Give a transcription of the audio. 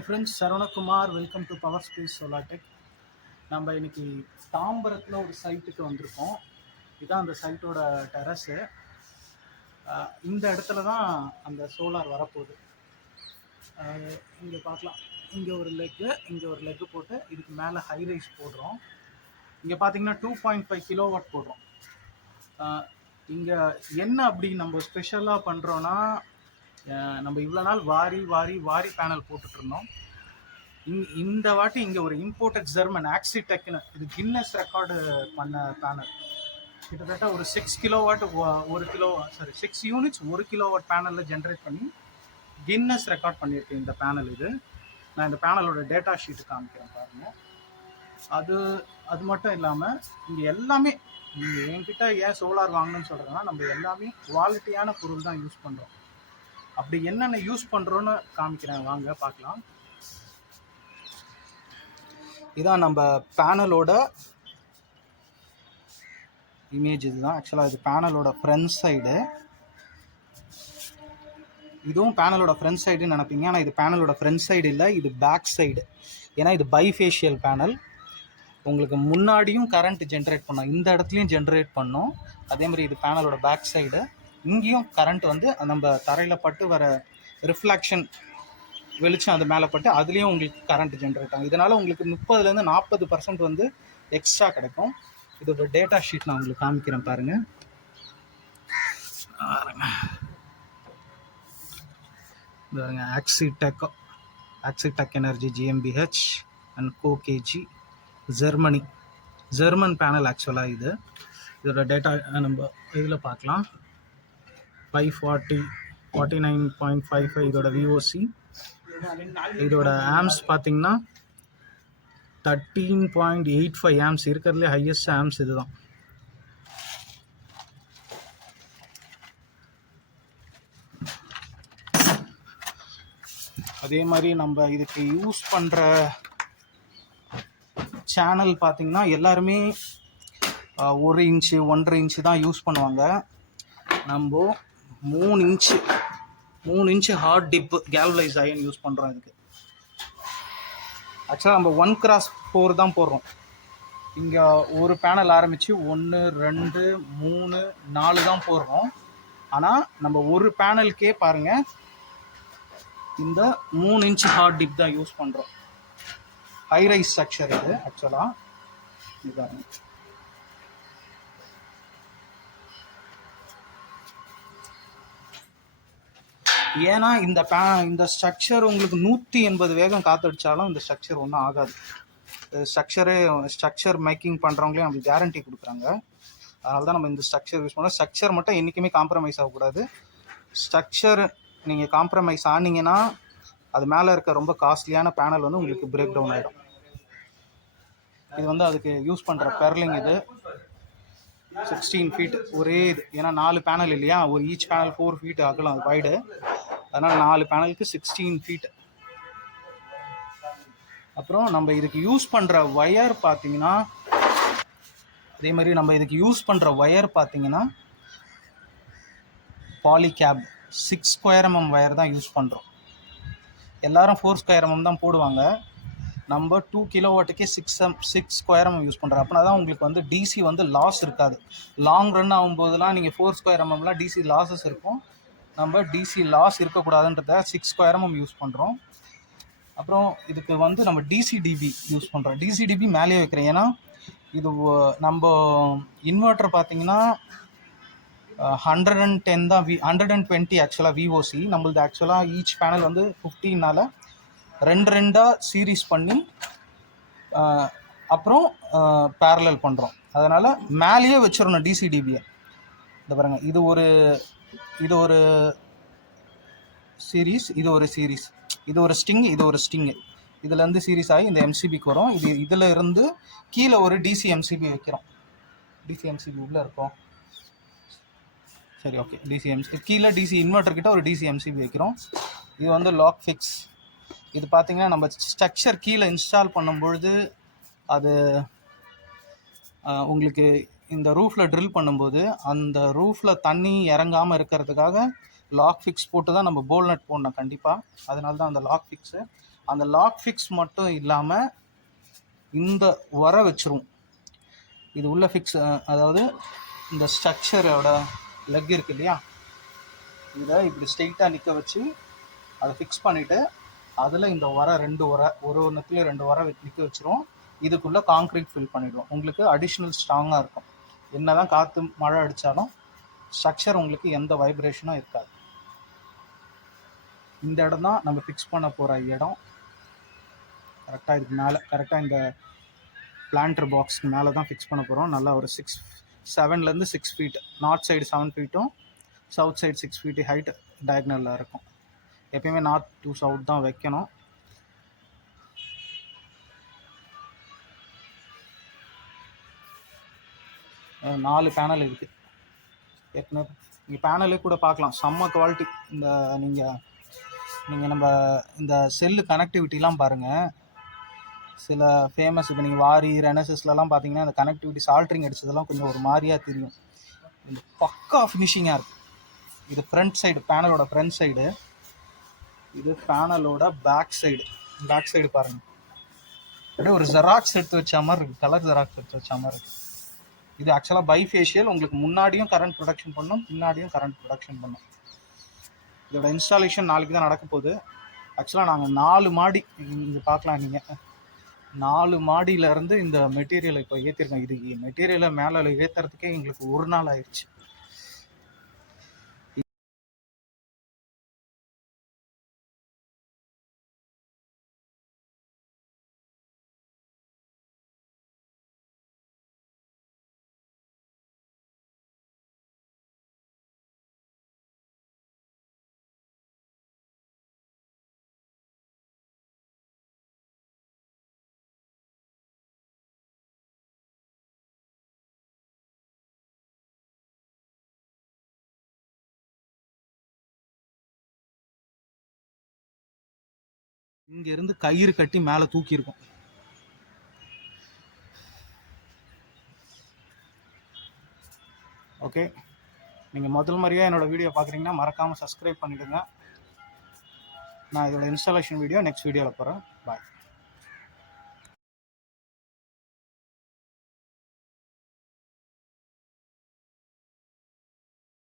Hi friends, Saravanakumar. Welcome to Power Space Solar Tech. நம்ம இன்னைக்கு தாம்பரத்தில் ஒரு சைட்டுக்கு வந்திருக்கோம். இதுதான் அந்த சைட்டோட டெரஸு. இந்த இடத்துல தான் அந்த சோலார் வரப்போகுது. இங்கே பார்க்கலாம், இங்கே ஒரு லெக்கு போட்டு இதுக்கு மேலே ஹைரைஸ் போடுறோம். இங்கே பார்த்தீங்கன்னா 2.5 கிலோவாட் போடுறோம். இங்கே என்ன அப்படி நம்ம ஸ்பெஷலாக பண்ணுறோன்னா, நம்ம இவ்வளோ நாள் வாரி பேனல் போட்டுட்ருந்தோம். இந்த வாட்டி இங்கே ஒரு இம்போர்ட்டட் ஜெர்மன் எக்ஸைட்னு, இது கின்னஸ் ரெக்கார்டு பண்ண பேனல். கிட்டத்தட்ட ஒரு 6 கிலோவாட் 6 யூனிட்ஸ் 1 கிலோவாட் பேனலில் ஜென்ரேட் பண்ணி கின்னஸ் ரெக்கார்ட் பண்ணியிருக்கேன் இந்த பேனல். இது நான் இந்த பேனலோட டேட்டா ஷீட்டு காமிக்கிறேன் பாருங்கள். அது மட்டும் இல்லாமல் இங்கே எல்லாமே நீங்கள் என்கிட்ட ஏன் சோலார் வாங்கணும்னு சொல்கிறேன்னா, நம்ம எல்லாமே குவாலிட்டியான பொருள் தான் யூஸ் பண்ணுறோம். அப்படி என்னென்ன யூஸ் பண்ணுறோன்னு காமிக்கிறேன், வாங்க பார்க்கலாம். இதான் நம்ம பேனலோட இமேஜ். இதுதான் ஆக்சுவலாக இது பேனலோட ஃப்ரண்ட் சைடு. இதுவும் பேனலோட ஃப்ரண்ட் சைடுன்னு நினைப்பீங்க, ஆனால் இது பேனலோட ஃப்ரண்ட் சைடு இல்லை, இது பேக் சைடு. ஏன்னா இது பைஃபேஷியல் பேனல். உங்களுக்கு முன்னாடியும் கரண்ட் ஜென்ரேட் பண்ணோம், இந்த இடத்துலையும் ஜென்ரேட் பண்ணோம். அதே மாதிரி இது பேனலோட பேக் சைடு. இங்கேயும் கரண்ட் வந்து நம்ம தரையில் பட்டு வர ரிஃப்ளாக்ஷன் வெளிச்சம் அது மேலே பட்டு அதுலேயும் உங்களுக்கு கரண்ட் ஜென்ரேட் ஆகும். இதனால் உங்களுக்கு 30% 40% வந்து எக்ஸ்ட்ரா கிடைக்கும். இதோட டேட்டா ஷீட் நான் உங்களுக்கு காமிக்கிறேன் பாருங்கள். எக்ஸைடெக் energy GmbH and co KG, German panel. ஆக்சுவலாக இதோட டேட்டா நம்ம இதில் பார்க்கலாம். 540 49.55 இதோட VOC. இதோட ஆம்ஸ் பார்த்தீங்கன்னா 13.85 ஆம்ஸ், இருக்கிறதுலே ஹையஸ்ட் ஆம்ஸ் இதுதான். அதே மாதிரி நம்ம இதுக்கு யூஸ் பண்ணுற சேனல் பார்த்தீங்கன்னா எல்லாருமே 1 இன்ச்சு 1.5 இன்ச்சு தான் யூஸ் பண்ணுவாங்க. நம்ம 3 inch hard dip galvanise iron use பண்ணுறோம் இதுக்கு. ஆக்சுவலாக நம்ம 1x4 தான் போடுறோம். இங்கே ஒரு பேனல் ஆரம்பித்து 1 2 3 4 தான் போடுறோம். ஆனால் நம்ம ஒரு பேனலுக்கே பாருங்கள் இந்த 3 இன்ச்சு ஹார்ட் டிப் தான் யூஸ் பண்ணுறோம். ஹைரைஸ் ஸ்ட்ரக்சர் இது ஆக்சுவலாக. இதுதான் ஏன்னா இந்த ஸ்ட்ரக்சர் உங்களுக்கு 180 வேகம் காற்றடிச்சாலும் இந்த ஸ்ட்ரக்சர் ஒன்றும் ஆகாது. ஸ்ட்ரக்சர் மேக்கிங் பண்ணுறவங்களே நம்மளுக்கு கேரண்டி கொடுக்குறாங்க. அதனால தான் நம்ம இந்த ஸ்ட்ரக்சர் யூஸ் பண்ணுறோம். ஸ்ட்ரக்சர் மட்டும் என்றைக்குமே காம்ப்ரமைஸ் ஆகக்கூடாது. ஸ்ட்ரக்சர் நீங்கள் காம்ப்ரமைஸ் ஆனீங்கன்னா அது மேலே இருக்க ரொம்ப காஸ்ட்லியான பேனல் வந்து உங்களுக்கு பிரேக் டவுன் ஆகிடும். இது வந்து அதுக்கு யூஸ் பண்ணுற பெர்லிங். இது 16 ஃபீட் ஒரே இது. ஏன்னா 4 பேனல் இல்லையா, ஒரு ஈச் பேனல் 4 ஃபீட் ஆகலாம் அது வைடு. அதனால் 4 பேனலுக்கு 16 ஃபீட். அப்புறம் நம்ம இதுக்கு யூஸ் பண்ணுற ஒயர் பார்த்தீங்கன்னா, அதே மாதிரி நம்ம இதுக்கு யூஸ் பண்ணுற ஒயர் பார்த்தீங்கன்னா பாலிகேப் 6 ஸ்கொயர் mm ஒயர் தான் யூஸ் பண்ணுறோம். எல்லாரும் 4 ஸ்கொயர் mm தான் போடுவாங்க. நம்ம 2 கிலோவாட்டுக்கே 6 ஸ்கொயர் mm யூஸ் பண்ணுறோம். அப்படின்னா தான் உங்களுக்கு வந்து டிசி வந்து லாஸ் இருக்காது. லாங் ரன் ஆகும்போதெல்லாம் நீங்கள் 4 ஸ்கொயர் mmலாம் டிசி லாஸஸ் இருக்கும். நம்ம டிசி லாஸ் இருக்கக்கூடாதுன்றத 6 ஸ்கொயர் mm யூஸ் பண்ணுறோம். அப்புறம் இதுக்கு வந்து நம்ம டிசிடிபி யூஸ் பண்ணுறோம். டிசிடிபி மேலேயே வைக்கிறேன், ஏன்னா இது நம்ம இன்வெர்ட்டர் பார்த்தீங்கன்னா 110 தான் 120 ஆக்சுவலாக VOC. நம்மளது ஆக்சுவலாக ஈச் பேனல் வந்து 15னால 2 சீரீஸ் பண்ணி அப்புறம் பேரலல் பண்ணுறோம். அதனால் மேலேயே வச்சிடணும் டிசிடிபியை. இந்த பாருங்கள், இது ஒரு சீரீஸ், இது ஒரு சீரீஸ், இது ஒரு ஸ்டிங்கு. இதுலேருந்து சீரீஸ் ஆகி இந்த எம்சிபிக்கு வரும். இதில் இருந்து கீழே ஒரு டிசி எம்சிபி வைக்கிறோம். டிசி எம்சிபி உள்ளே இருக்கும். சரி, ஓகே. கீழே டிசி இன்வெர்ட்டர் கிட்ட ஒரு டிசி எம்சிபி வைக்கிறோம். இது வந்து லாக் ஃபிக்ஸ். இது பார்த்தீங்கன்னா நம்ம ஸ்ட்ரக்சர் கீழே இன்ஸ்டால் பண்ணும்பொழுது அது உங்களுக்கு இந்த ரூஃபில் ட்ரில் பண்ணும்போது அந்த ரூஃபில் தண்ணி இறங்காமல் இருக்கிறதுக்காக லாக் ஃபிக்ஸ் போட்டு தான் நம்ம போல் நட் போடணும் கண்டிப்பாக. அதனால தான் அந்த லாக் ஃபிக்ஸு. அந்த லாக் ஃபிக்ஸ் மட்டும் இல்லாமல் இந்த உரை வச்சிரும். இது உள்ள ஃபிக்ஸ், அதாவது இந்த ஸ்ட்ரக்சரோட லெக் இருக்கு இல்லையா, இதை இப்படி ஸ்ட்ரெயிட்டாக நிற்க வச்சு அதை ஃபிக்ஸ் பண்ணிவிட்டு அதில் இந்த உரை 2 உரை ஒரு ஒன்றுத்துலேயும் 2 உரை நிற்க வச்சிரும். இதுக்குள்ளே காங்க்ரீட் ஃபில் பண்ணிவிடும். உங்களுக்கு அடிஷ்னல் ஸ்ட்ராங்காக இருக்கும். என்ன தான் காற்று மழை அடித்தாலும் ஸ்ட்ரக்சர் உங்களுக்கு எந்த வைப்ரேஷனும் இருக்காது. இந்த இடம் தான் நம்ம ஃபிக்ஸ் பண்ண போகிற இடம். கரெக்டாக இதுக்கு மேலே, கரெக்டாக இந்த பிளான்டர் பாக்ஸ்க்கு மேலே தான் ஃபிக்ஸ் பண்ண போகிறோம். நல்லா ஒரு 7 to 6 feet, north side 7 feet, south side 6 feet height டயக்னலில் இருக்கும். எப்பயுமே நார்த் டு சவுத் தான் வைக்கணும். நாலு பேனல் இருக்குது ஏற்கனவே. நீங்கள் பேனலே கூட பார்க்கலாம், செம்ம குவாலிட்டி. இந்த நீங்கள் நம்ம இந்த செல்லு கனெக்டிவிட்டிலாம் பாருங்கள். சில ஃபேமஸ், இப்போ நீங்கள் வாரி ரெனசஸ்லாம் பார்த்தீங்கன்னா அந்த கனெக்டிவிட்டி சால்ட்ரிங் அடிச்சதெல்லாம் கொஞ்சம் ஒரு மாதிரியாக தெரியும். இந்த பக்கா ஃபினிஷிங்காக இருக்குது. இது ஃப்ரண்ட் சைடு, பேனலோட ஃப்ரண்ட் சைடு. இது பேனலோட பேக் சைடு பாருங்கள். அப்படியே ஒரு ஜெராக்ஸ் எடுத்து வச்ச மாதிரி இருக்குது, கலர் ஜெராக்ஸ் எடுத்து வச்ச மாதிரி இருக்குது. இது ஆக்சுவலாக பைஃபேஷியல். உங்களுக்கு முன்னாடியும் கரண்ட் ப்ரொடக்ஷன் பண்ணும், பின்னாடியும் கரண்ட் ப்ரொடக்ஷன் பண்ணும். இதோட இன்ஸ்டாலேஷன் நாளைக்கு தான் நடக்க போகுது. ஆக்சுவலாக நாங்கள் 4 மாடி, இங்கே பார்க்கலாம் நீங்கள், 4 மாடியிலேருந்து இந்த மெட்டீரியலை இப்போ ஏற்றிருக்கோம். இது மெட்டீரியலை மேலே ஏற்றுறதுக்கே எங்களுக்கு ஒரு நாள் ஆயிடுச்சு. இங்கேருந்து கயிறு கட்டி மேலே தூக்கியிருக்கோம். ஓகே, நீங்கள் முதல் முறையாக என்னோடய வீடியோ பார்க்குறீங்கன்னா மறக்காமல் சப்ஸ்கிரைப் பண்ணிவிடுங்க. நான் இதோட இன்ஸ்டாலேஷன் வீடியோ நெக்ஸ்ட் வீடியோவில் போகிறேன். பாய்.